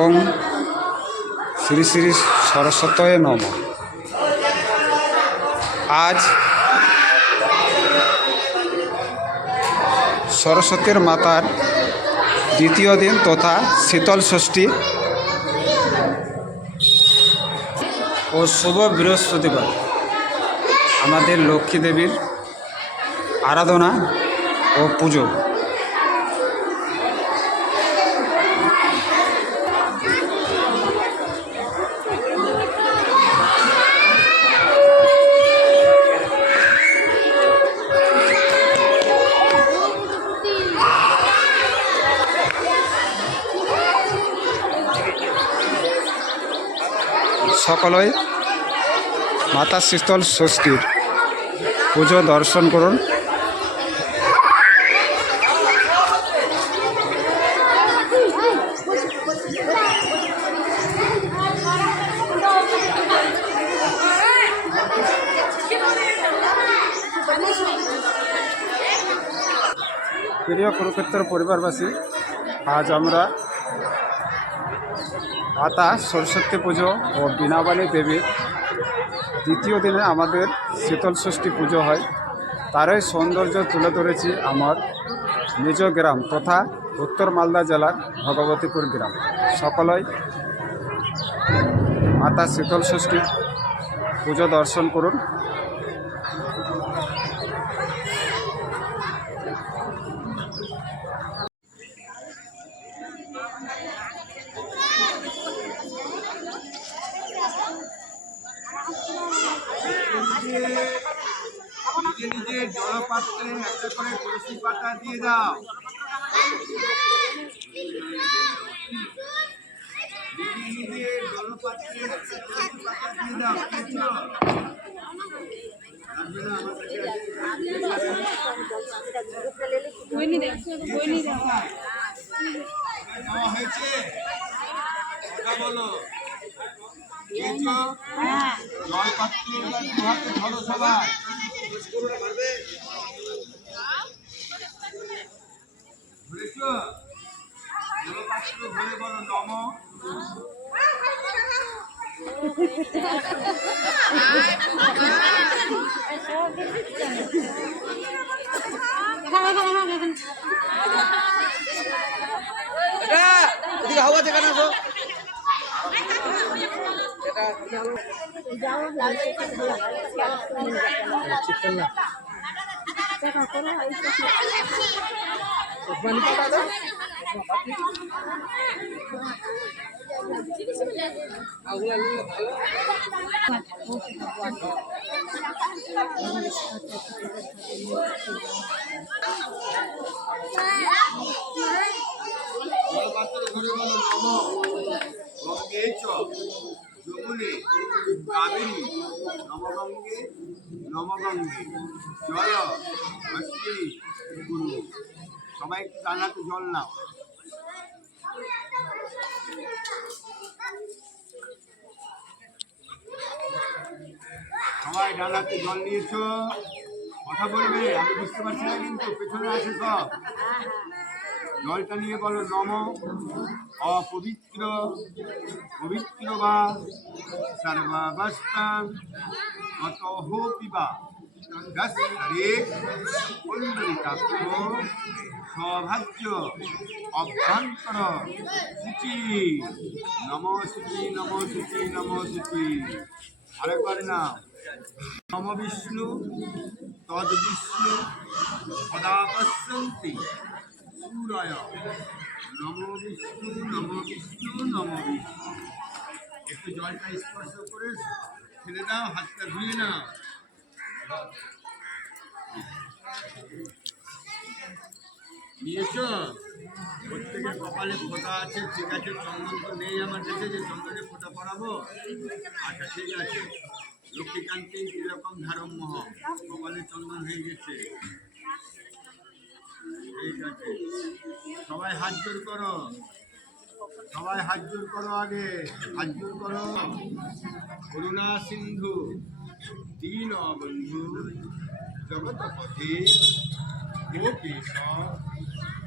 ওম শ্রী শ্রী সরস্বতয়ে নম। আজ সরস্বতীর মাতার দ্বিতীয় দিন তথা শীতল ষষ্ঠী ও শুভ বৃহস্পতিবার। আমাদের লক্ষ্মী দেবীর আরাধনা ও পুজো। সকলেই মাতা শীতল ষষ্ঠীর পুজো দর্শন করুন। প্রিয় কুরুক্ষেত্র পরিবারবাসী, আজ আমরা মাতা সরস্বতী পুজো ও বীণাবালী দেবীর দ্বিতীয় দিনে আমাদের শীতল ষষ্ঠী পুজো হয়। তারই সৌন্দর্য তুলে ধরেছি আমার নিজ গ্রাম তথা উত্তর মালদা জেলার ভগবতীপুর গ্রাম। সকলেই মাতা শীতল ষষ্ঠীর পুজো দর্শন করুন নিজে নিজে জলপাত্রে একটা করে তুলসী পাতা দিয়ে দাও। নিজে নিজে জলপাত্রে পাতা দিয়ে দাও কাছে হয়েছে কথা বলো ধরো সবাই। ধরেছো? জলপাত্র ধরে বলো নম জলপাত্র ধরে বলো নম গঙ্গে চ যমুনে কাবেরী নমগঙ্গে নমগঙ্গে জল অশ্বিনী সবাই একটু জানাতে জল নাও। সবাই ডানাতে জল নিয়েছো। কথা বলবে, আমি বুঝতে পারছি না কিন্তু, পেছনে আছে সব। জলটা নিয়ে বলো, নম। অপবিত্র, পবিত্র বা সর্বাবস্থান অতহ পিবা গঙ্গাস্তরে পুণ্ডরিকাক্ষ সৌভাগ্য অভ্যন্তর সূচি। নম সূচি নম সূচি নম সূচি। আরেকবার না। নম বিষ্ণু, তদ বিষ্ণু, সদা পশ্যন্তি। সূরায়। নম বিষ্ণু নম বিষ্ণু নম বিষ্ণু। একটু জলটা স্পর্শ করে ফেলে দাও, হাতটা ধুয়ে নাও। নিয়েছো? প্রত্যেকের কপালে ফোঁটা আছে, ঠিক আছে, চন্দন তো নেই আমার কাছে যে চন্দনে ফোঁটা পরাবো আচ্ছা ঠিক আছে। লক্ষ্মীকান্তি কীরকম ধারম মহ, কপালে চন্দন হয়ে গেছে। ঠিক আছে। সবাই হাত জোর করো। সবাই হাত জোর করো আগে। হাত জোর করো। করুণা সিন্ধু, দীন বন্ধু জগৎপতি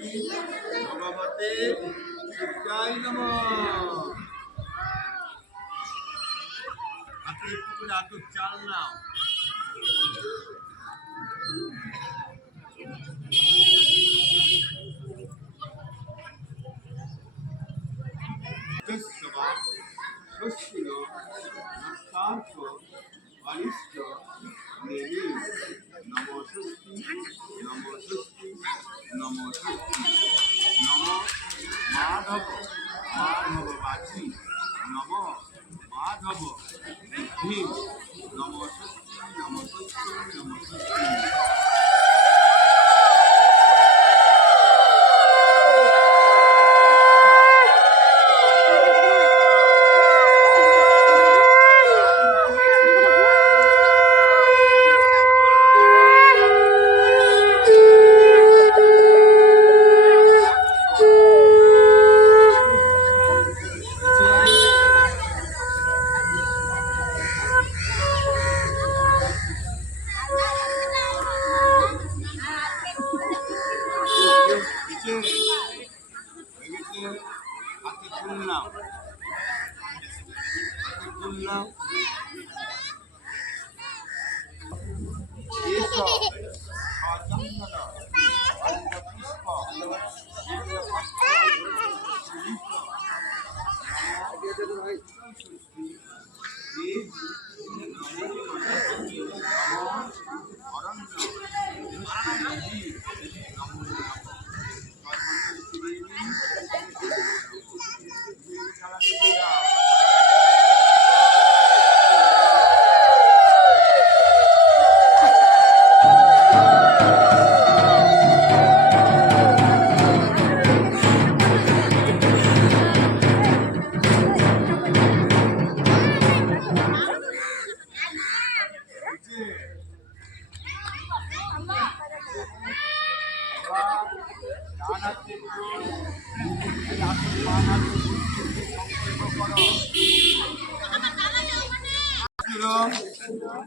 ভগবতে সূর্যায় নম। হাতে একটু করে আতর চাল নাও। স্বস্তিন নস্তার্থ অনিষ্ট স্বস্তি নম মাধব মাধব বাচি নম মাধব বিদ্ধি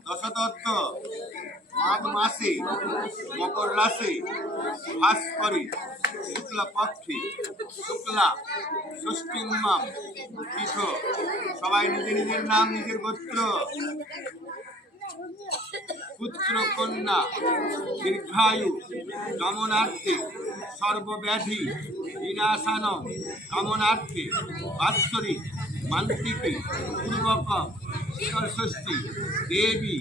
দশদত্ত মাঘ মাসে, মকর রাশি, ভাস্করী, শুক্লা, পক্ষে, শুক্লা ষষ্ঠীমাম সবাই নিজের নিজের নাম, নিজের গোত্র। পুত্র কন্যা দীর্ঘায়ু, দমনার্থে, সর্বব্যাধি, বিনাশান কামনার্থে বাৎসরিক মান্তিকে, পূর্বক ষষ্ঠী দেবী,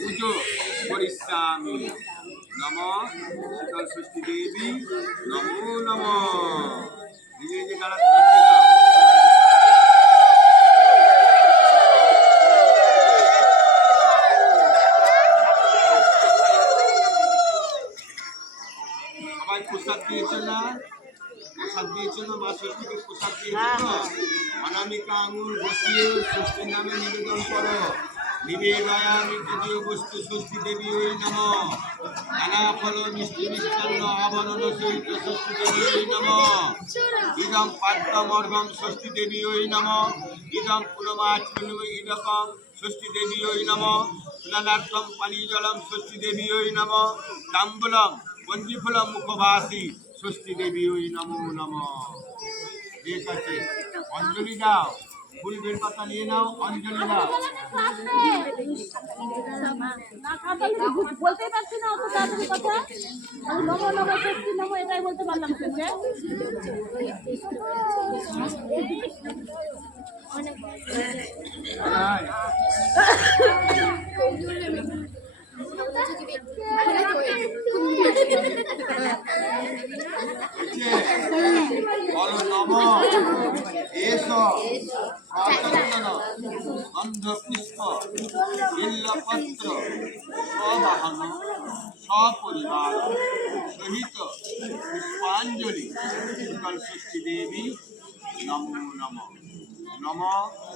পুজো করিষ্যামি। নম শীতল দেবী, নমো নম। নিজে নিজে দাঁড়াতে বসে যাও। সবাই প্রসাদ দিয়েছে না? প্রসাদ দিয়েছে না? মা ষষ্ঠীকে প্রসাদ দিয়েছে অনামিকা আঙুর বসিয়ে ষষ্ঠী নামে নিবেদন করো। বস্তু ষষ্ঠী দেবী নম। নানা মিষ্টি নম। ইদম ষষ্ঠী ইদকম ষষ্ঠী ষষ্ঠী দেবী ওই নম। তাম্বুলম পঞ্জিফুলম মুখভাসী ষষ্ঠী দেবী ওই নমো নম। ঠিক আছে অঞ্জলি দাও ফুল বেল পাতা নিয়ে নাও অঞ্জলি দাও। না খাতালে তো বুঝ- বলতেই পারছি না অত তাড়াতাড়ি কথা। আমি নমো নমো সত্যি এটাই বলতে পারলাম খুব হয়েছে? বলো নম এস সচন্দন গন্ধপুষ্প বিল্লপত্র স্ববাহন সপরিবার সহিত পুষ্পাঞ্জলি ষষ্ঠী দেবী নমো নম নম।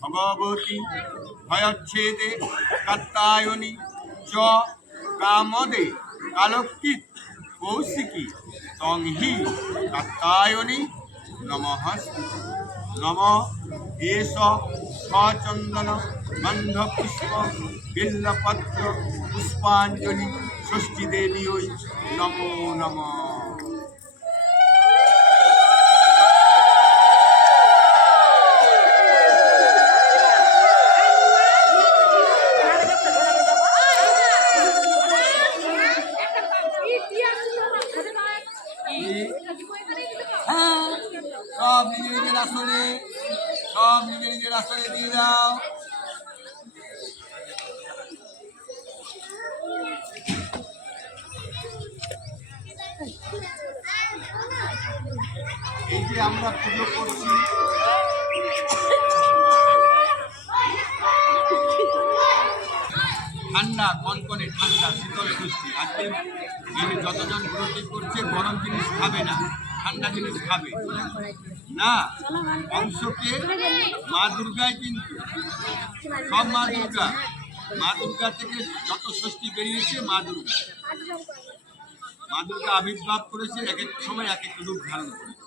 ভগবতী ভয়চ্ছেদে কাত্তায়নী চ কামদে কালকিত কৌশিকী তং হি কাত্তায়নী নমঃ নম এস সচন্দন গন্ধপুষ্প বিল্লপত্র পুষ্পাঞ্জলি ষষ্ঠী দেবী ওই নমো নম হ্যাঁ সব নিজের নিজের আসনে সব নিজের নিজের আসনে দিয়ে দাও এই যে আমরা পুজো করছি ঠান্ডা কনকনে ঠান্ডা শীতল ষষ্ঠী আজকে এই যতজন ব্রতী করছে গরম জিনিস খাবে না ঠান্ডা জিনিস খাবে না, অংশকে মা দুর্গায় কিন্তু। সব মা দুর্গা। মা দুর্গা থেকে যত ষষ্ঠী বেরিয়েছে, মা দুর্গা। মা দুর্গা আবির্ভাব করেছে, এক এক সময় এক এক রূপ ধারণ করেছে।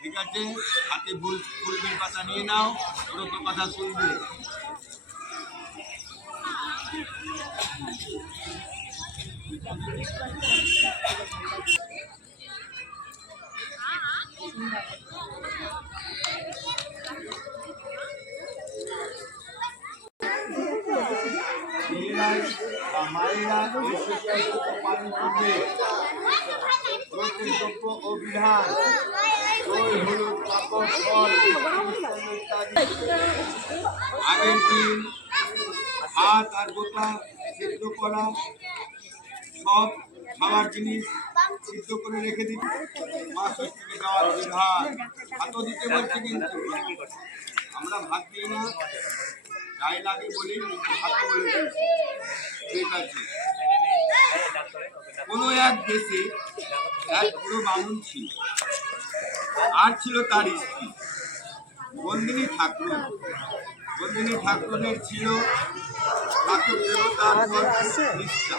ঠিক আছে? হাতে ফুল ফুলবের পাতা নিয়ে নাও ব্রত কথা শুনবে। মেয়েরাই বা মায়েরা এই শিক্ষাকে পালন করবে কর্তৃপক্ষ ও বিধান দই হলুদ পাপড় ফল ইত্যাদি আগের দিন ভাত আর গোটা সিদ্ধ সব খাবার জিনিস সিদ্ধ করে রেখে দিন মা দিতে বলছে কিন্তু। আমরা ভাত দিই না। গায়ে লাগে বলি ভাত বলে ঠিক আছে। কোনো এক দেশে এক বুড়ো বামুন ছিল। আর ছিল তার স্ত্রী। বন্দিনী ঠাকুর। বন্দিনী ঠাকুরের ছিল ঠাকুর দেবতার নিষ্ঠা।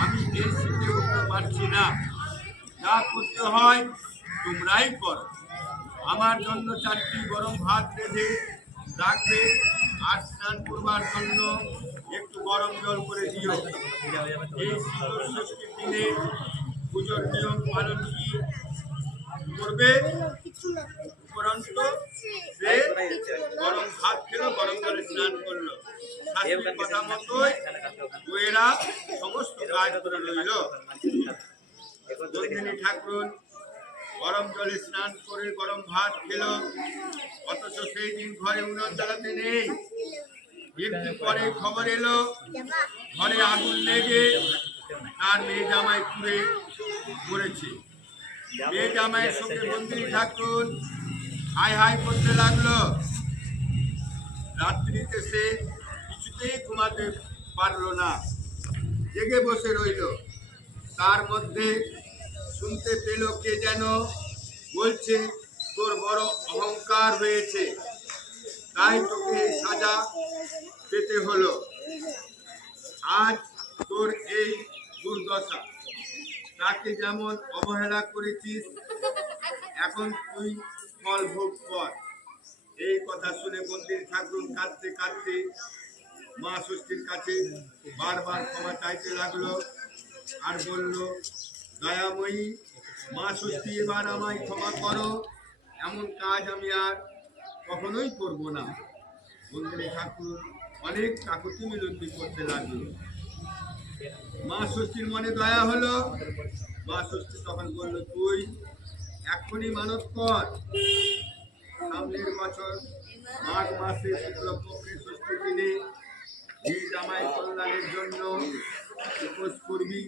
আমি এই শীতে উঠতে পারছি না, যা করতে হয় তোমরাই করো। আমার জন্য চারটি গরম ভাত রেঁধে রাখবে আর স্নান করবার জন্য একটু গরম জল করে দিও। এই ষষ্ঠীর দিনে পুজোর নিয়ম পালন কি করবে? উপরন্ত সে গরম ভাত খেলো, গরম জলে স্নান করল। কথা মতোই সমস্ত গরম জলে স্নান করে গরম ভাত অথচ সেই দিন ঘরে জ্বালাতে নেই। পরে খবর এলো, ঘরে আগুন লেগে তার মেয়ে জামাই পুড়ে মরেছে। মেয়ে জামাইয়ের সঙ্গে মন্দির ঠাকুর, হাই হাই করতে লাগল। রাত্রিতে সে কিছুতেই ঘুমাতে পারল না। জেগে বসে রইল। তার মধ্যে শুনতে পেল কে যেন বলছে, তোর বড় অহংকার হয়েছে। তাই তোকে সাজা পেতে হলো। আজ তোর এই দুর্দশা। তাকে যেমন অবহেলা করেছিস, এখন তুই ফল ভোগ কর। এই কথা শুনে মন্দির ঠাকুর কাঁদতে কাঁদতে মা ষষ্ঠীর কাছে বারবার ক্ষমা চাইতে লাগল আর বলল, দয়াময়ী, মা ষষ্ঠী, এবার আমায় ক্ষমা করো। এমন কাজ আমি আর কখনোই করব না। মন্দিরে ঠাকুর, অনেক কাকুতি মিনতি করতে লাগল। মা ষষ্ঠীর মনে দয়া হলো। মা ষষ্ঠী তখন বলল, তুই এখনই মানত কর। সামনের বছর মাঘ মাসে শুক্লপক্ষে ষষ্ঠী দিনে এই জামাই কল্যাণের জন্য উপোস করবি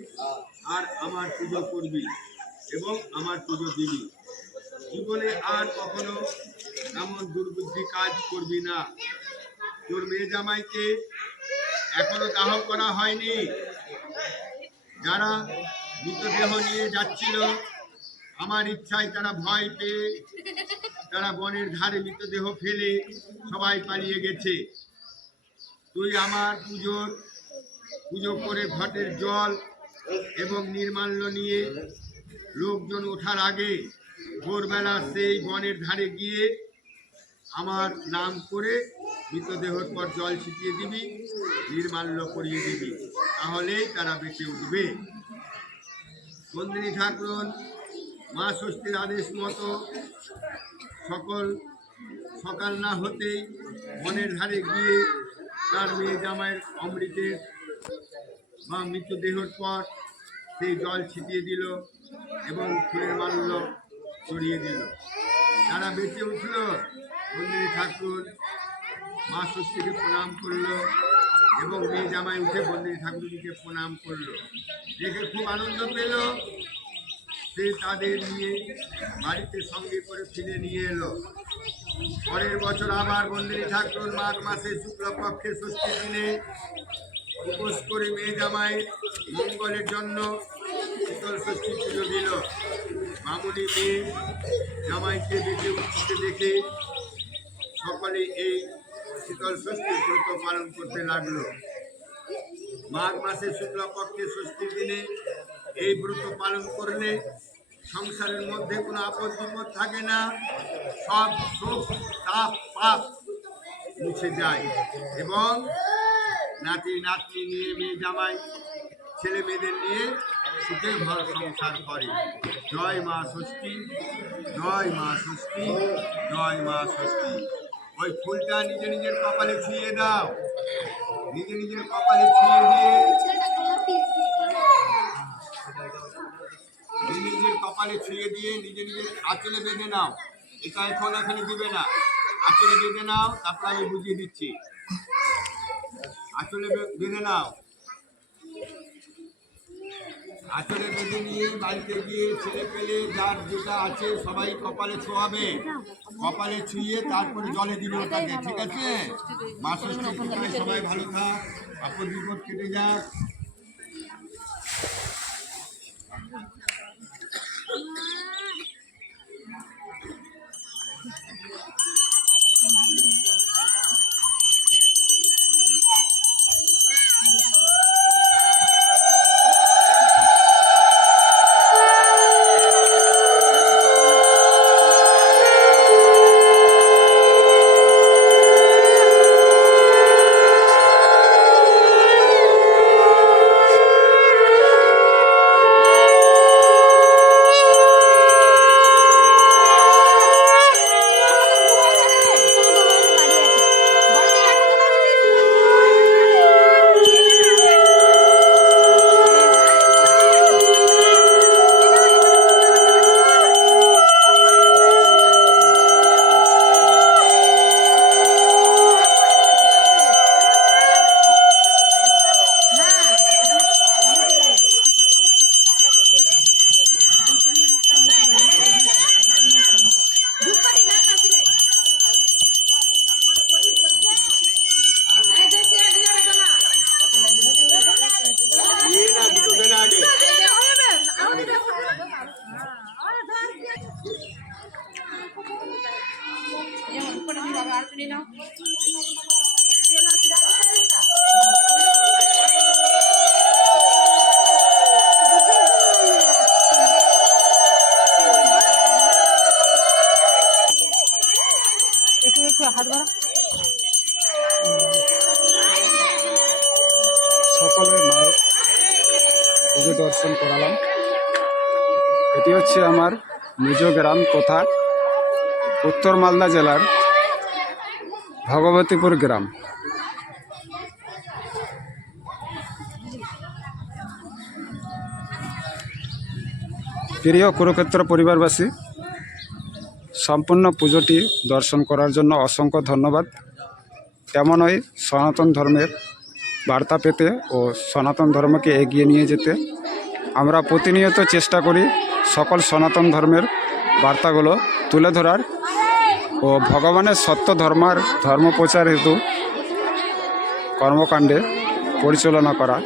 আর আমার পুজো করবি এবং আমার জীবনে আর দুর্বুদ্ধি কাজ করবি না। তোর মেয়ে জামাইকে করা হয়নি। যারা মৃতদেহ নিয়ে যাচ্ছিল, আমার ইচ্ছায় তারা ভয় পেয়ে তারা বনের ধারে মৃতদেহ ফেলে সবাই পালিয়ে গেছে। তুই আমার পুজোর, পুজো করে ঘটের জল এবং নির্মাল্য নিয়ে লোকজন ওঠার আগে ভোরবেলা সেই বনের ধারে গিয়ে আমার নাম করে মৃতদেহর পর জল ছিটিয়ে দিবি, নির্মাল্য করিয়ে দিবি, তাহলেই তারা বেঁচে উঠবে। মন্দিনী ঠাকুর মা ষষ্ঠীর আদেশ মতো সকল সকাল না হতেই বনের ধারে গিয়ে তার মেয়ে জামাইয়ের অমৃতের বা মৃতদেহর পর সেই জল ছিটিয়ে দিল এবং ফুলের মাল্য ছড়িয়ে দিল। তারা বেঁচে উঠল। মন্দিরে ঠাকুর মা ষষ্ঠীকে প্রণাম করল এবং মেয়ে জামাই উঠে মন্দিরে ঠাকুরজিকে প্রণাম করল। দেখে খুব আনন্দ পেল। সে তাদের নিয়ে বাড়িতে সঙ্গে করে ফিরে নিয়ে এলো। পরের বছর আবার মন্দিরে ঠাকুর, মাঘ মাসে শুক্লপক্ষে ষষ্ঠী দিনে উপোস করে মেয়ে জামাই মঙ্গলের জন্য শীতল ষষ্ঠী পুজো দিল। মামুনি মেয়ে জামাইকে বেঁচে উঠতে দেখে সকলে এই শীতল ষষ্ঠীর ব্রত পালন করতে লাগল। মাঘ মাসে শুক্লপক্ষে ষষ্ঠীর দিনে এই ব্রত পালন করলে সংসারের মধ্যে কোনো আপদ বিপদ থাকে না। সব শোক তাপ পাপ মুছে যায়। এবং নাতি, নাতনি নিয়ে, মেয়ে জামাই, ছেলে মেয়েদের নিয়ে সুখে ঘর সংসার করে। জয় মা ষষ্ঠী, জয় মা ষষ্ঠী, জয় মা ষষ্ঠী। ওই ফুলটা নিজে নিজের কপালে ছুঁয়ে দাও। নিজে নিজের কপালে ছুঁয়ে দিয়ে নিজের কপালে ছুঁয়ে দিয়ে নিজে নিজের আঁচলে বেঁধে নাও। এটা এখন এখানে দিবে না। আঁচলে বেঁধে নাও, তারপর আমি বুঝিয়ে দিচ্ছি। আঁচলে বেঁধে নাও। আঁচলে বেঁধে নিয়ে বাড়িতে গিয়ে ছেলে পেলে যার যেটা আছে সবাই কপালে ছোঁয়াবে। কপালে ছুঁয়ে তারপরে জলে দিবে ওটাকে, ঠিক আছে? মা ষষ্ঠীর সবাই ভালো থাক। আপদ বিপদ কেটে যাক। একটু হাত বাড়া সকলের মায়ের পুজো দর্শন করালাম। এটি হচ্ছে আমার নিজ গ্রাম তথা উত্তর মালদা জেলার ভগবতীপুর গ্রাম। প্রিয় কুরুক্ষেত্র পরিবারবাসী, সম্পূর্ণ পুজোটি দর্শন করার জন্য অসংখ্য ধন্যবাদ। তেমনই সনাতন ধর্মের বার্তা পেতে ও সনাতন ধর্মকে এগিয়ে নিয়ে যেতে আমরা প্রতিনিয়ত চেষ্টা করি সকল সনাতন ধর্মের বার্তাগুলো তুলে ধরার ও ভগবানের সত্য ধর্মার ধর্ম প্রচার হেতু কর্মকাণ্ডে পরিচালনা করা।